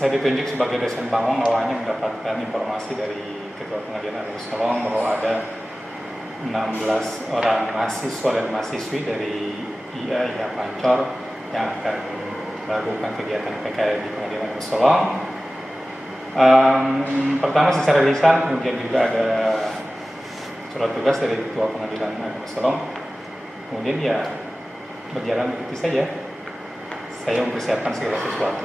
Saya ditunjuk sebagai dosen pamong awalnya mendapatkan informasi dari Ketua Pengadilan Agama Solong bahwa ada 16 orang mahasiswa dan mahasiswi dari IAIH Pancor yang akan melakukan kegiatan PKL di Pengadilan Agama Solong. Pertama secara lisan, kemudian juga ada surat tugas dari Ketua Pengadilan Agama Solong. Kemudian ya berjalan begitu saja. Saya mempersiapkan segala sesuatu.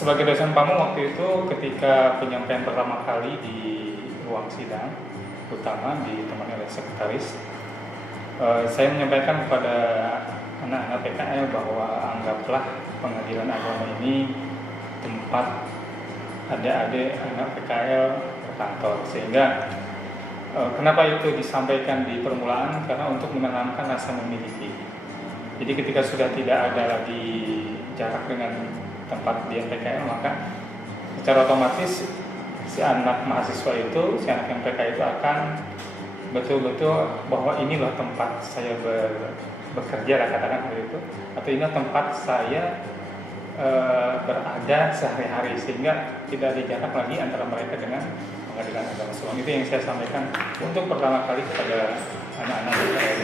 Sebagai dosen pamong waktu itu ketika penyampaian pertama kali di ruang sidang utama ditemani oleh sekretaris, saya menyampaikan kepada anak-anak PKL bahwa anggaplah pengadilan agama ini tempat adik-adik anak PKL berkantor, sehingga kenapa itu disampaikan di permulaan, karena untuk menanamkan rasa memiliki. Jadi ketika sudah tidak ada lagi jarak dengan tempat dia PKL, maka secara otomatis si anak mahasiswa itu, si anak yang PKL itu akan betul-betul bahwa inilah tempat saya bekerja, katakan hal itu, atau inilah tempat saya berada sehari-hari, sehingga tidak ada jarak lagi antara mereka dengan Pengadilan Agama Solong. Itu yang saya sampaikan untuk pertama kali kepada anak-anak PKL.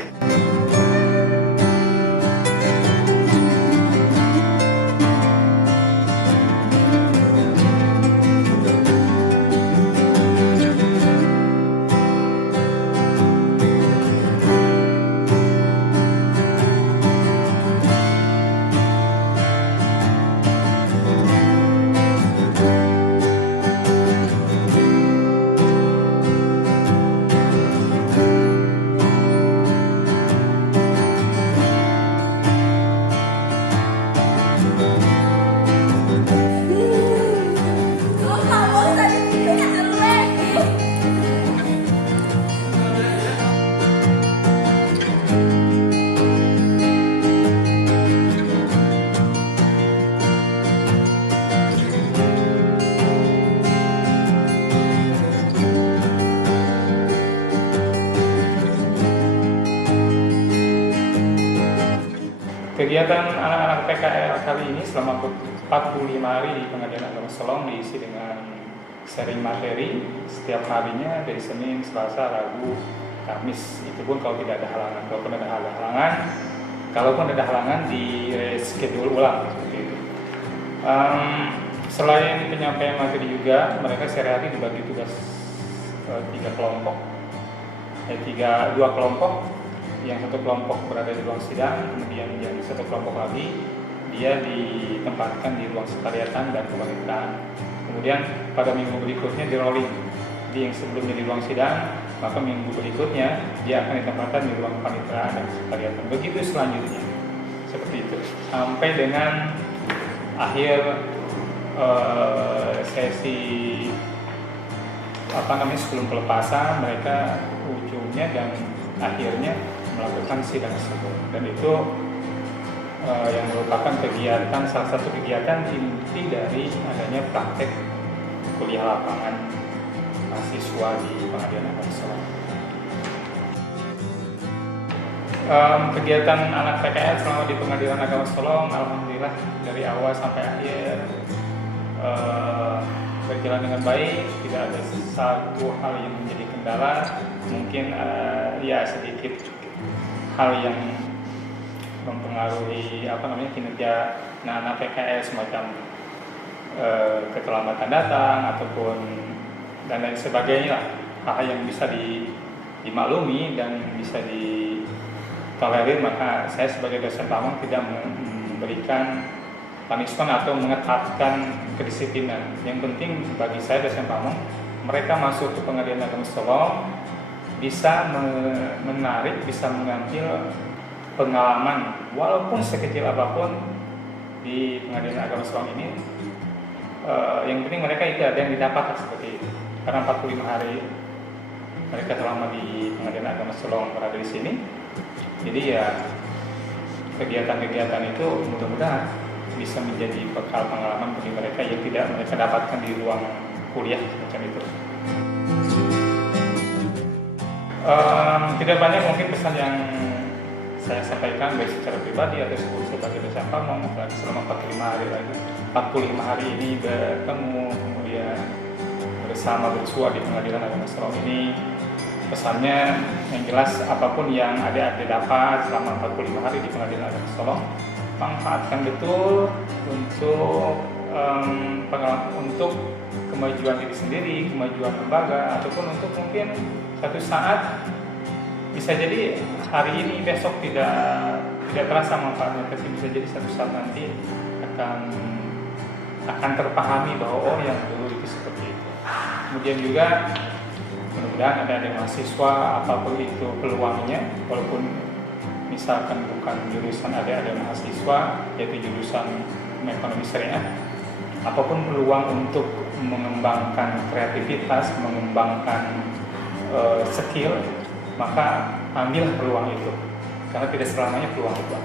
Kegiatan anak-anak PKL kali ini selama 45 hari di Pengadilan Agama Solong diisi dengan sharing materi setiap harinya dari Senin, Selasa, Rabu, Kamis. Itu pun kalau tidak ada halangan. Kalaupun ada halangan di schedule ulang seperti itu. Selain penyampaian materi juga, mereka sehari-hari dibagi tugas 3 kelompok. Dua kelompok. Yang satu kelompok berada di ruang sidang, kemudian yang satu kelompok lagi dia ditempatkan di ruang sekretariatan dan kepanitiaan. Kemudian pada minggu berikutnya di rolling. Jadi yang sebelumnya di ruang sidang, maka minggu berikutnya dia akan ditempatkan di ruang kepanitiaan dan sekretariatan. Begitu selanjutnya, seperti itu sampai dengan akhir sesi sebelum pelepasan, mereka ujungnya dan akhirnya melakukan sidang tersebut. Dan itu yang merupakan salah satu kegiatan inti dari adanya praktek kuliah lapangan mahasiswa di Pengadilan Agama Solong. Kegiatan anak PKL selama di Pengadilan Agama Solong, alhamdulillah dari awal sampai akhir eh, berjalan dengan baik, tidak ada satu hal yang menjadi kendala. Mungkin ya sedikit hal yang mempengaruhi kinerja anak-anak PKS, semacam keterlambatan datang ataupun dan lain sebagainya lah, hal yang bisa dimaklumi dan bisa ditolerir. Maka saya sebagai dosen pamong tidak memberikan punishment atau mengetatkan kedisiplinan. Yang penting bagi saya dosen pamong, mereka masuk ke Pengadilan Agama Solong bisa menarik, bisa mengambil pengalaman walaupun sekecil apapun di Pengadilan Agama Solong ini. Yang penting mereka itu ada yang didapat seperti itu. Karena 45 hari mereka selama di Pengadilan Agama Solong berada di sini, jadi ya kegiatan-kegiatan itu mudah-mudahan bisa menjadi bekal pengalaman bagi mereka yang tidak mereka dapatkan di ruang kuliah semacam itu. Tidak banyak mungkin pesan yang saya sampaikan baik secara pribadi atau sebagai dosen pamong, selama 45 hari ini bertemu, kemudian bersama bersua di Pengadilan Agama Solong ini. Pesannya yang jelas, apapun yang adik-adik dapat selama 45 hari di Pengadilan Agama Solong, manfaatkan betul untuk kemajuan diri sendiri, kemajuan lembaga, ataupun untuk mungkin satu saat bisa jadi hari ini besok tidak terasa manfaatnya, tapi bisa jadi satu saat nanti akan terpahami bahwa oh yang dulu itu seperti itu. Kemudian juga mudah-mudahan ada mahasiswa apapun itu peluangnya, walaupun misalkan bukan jurusan ada mahasiswa yaitu jurusan ekonomi syariah, apapun peluang untuk mengembangkan kreativitas, mengembangkan skill, maka ambil peluang itu, karena tidak selamanya peluang itu.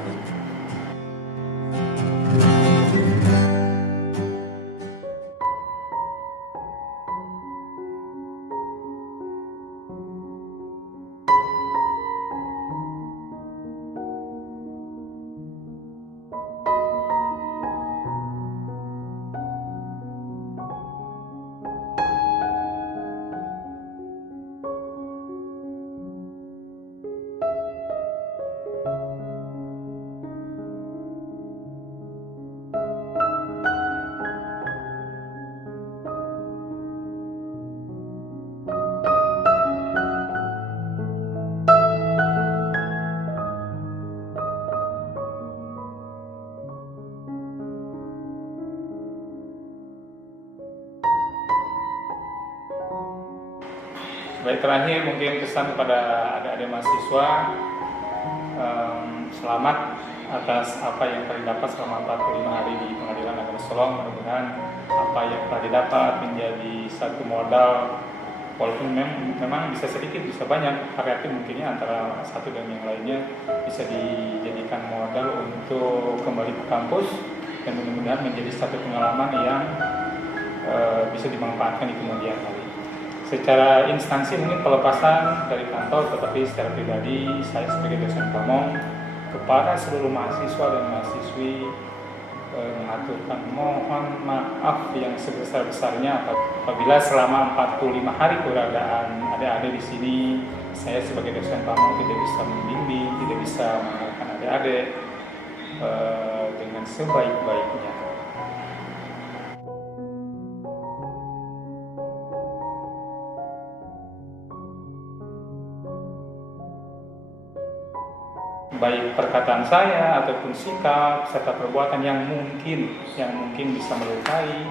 Baik, terakhir mungkin pesan kepada adik-adik mahasiswa, selamat atas apa yang telah didapat selama 45 hari di Pengadilan Agama Solong. Mudah-mudahan apa yang telah didapat menjadi satu modal, walaupun memang bisa sedikit bisa banyak variatif mungkinnya antara satu dan yang lainnya, bisa dijadikan modal untuk kembali ke kampus dan mudah-mudahan menjadi satu pengalaman yang bisa dimanfaatkan di kemudian hari. Secara instansi mungkin pelepasan dari kantor, tetapi secara pribadi saya sebagai dosen pamong kepada seluruh mahasiswa dan mahasiswi mengaturkan mohon maaf yang sebesar-besarnya apabila selama 45 hari keberadaan adik-adik di sini saya sebagai dosen pamong tidak bisa membimbing, tidak bisa mengarahkan adik-adik dengan sebaik-baiknya. Baik perkataan saya ataupun sikap serta perbuatan yang mungkin bisa melukai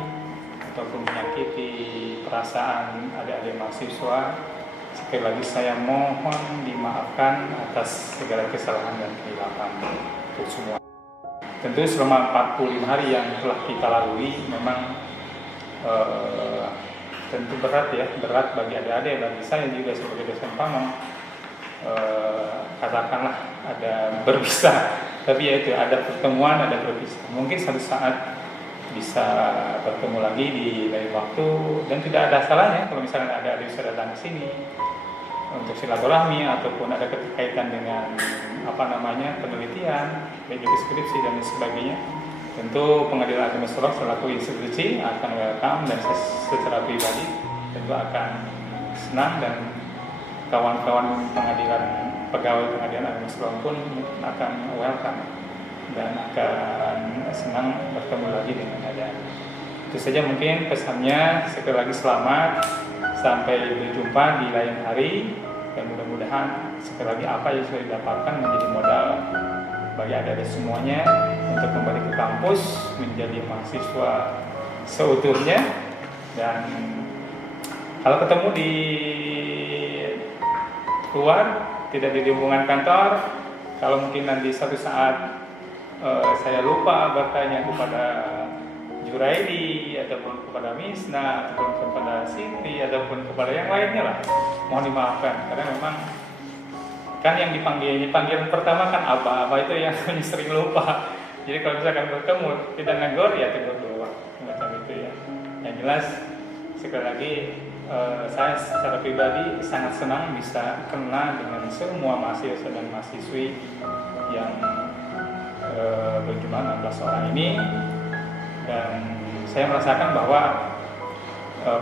ataupun menyakiti perasaan adik-adik mahasiswa, sekali lagi saya mohon dimaafkan atas segala kesalahan dan kehilapan untuk semua. Tentu selama 45 hari yang telah kita lalui memang tentu berat bagi adik-adik, bagi saya juga sebagai dosen pamong. Katakanlah ada berpisah, tapi ya itu ada pertemuan, ada berpisah. Mungkin satu saat bisa bertemu lagi di lain waktu, dan tidak ada salahnya kalau misalnya ada bisa datang ke sini untuk silaturahmi ataupun ada keterkaitan dengan penelitian, baik juga skripsi dan sebagainya. Tentu Pengadilan Agama Sorong selaku institusi akan welcome, dan saya secara pribadi tentu akan senang, dan kawan-kawan pegawai Pengadilan Agama Sorong pun akan welcome dan akan senang bertemu lagi dengan Anda. Itu saja mungkin pesannya. Sekali lagi selamat, sampai berjumpa di lain hari, dan mudah-mudahan sekali lagi apa yang sudah didapatkan menjadi modal bagi adik-adik semuanya untuk kembali ke kampus menjadi mahasiswa seutuhnya. Dan kalau ketemu di luar, tidak di lingkungan kantor, kalau mungkin nanti satu saat saya lupa bertanya kepada Juraidi, ataupun kepada Misna, ataupun kepada Siti, ataupun kepada yang lainnya lah, mohon dimaafkan, karena memang kan yang panggilan pertama kan apa itu yang sering lupa. Jadi kalau misalkan bertemu tidak negor, ya tegur doang macam itu ya. Yang jelas sekali lagi saya secara pribadi sangat senang bisa kenal dengan semua mahasiswa dan mahasiswi yang berjumlah 16 orang ini, dan saya merasakan bahwa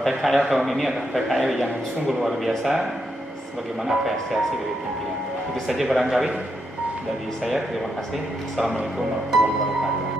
PKL tahun ini adalah PKL yang sungguh luar biasa, sebagaimana apresiasi dari pimpinan. Itu saja barangkali dari saya. Terima kasih. Assalamualaikum warahmatullahi wabarakatuh.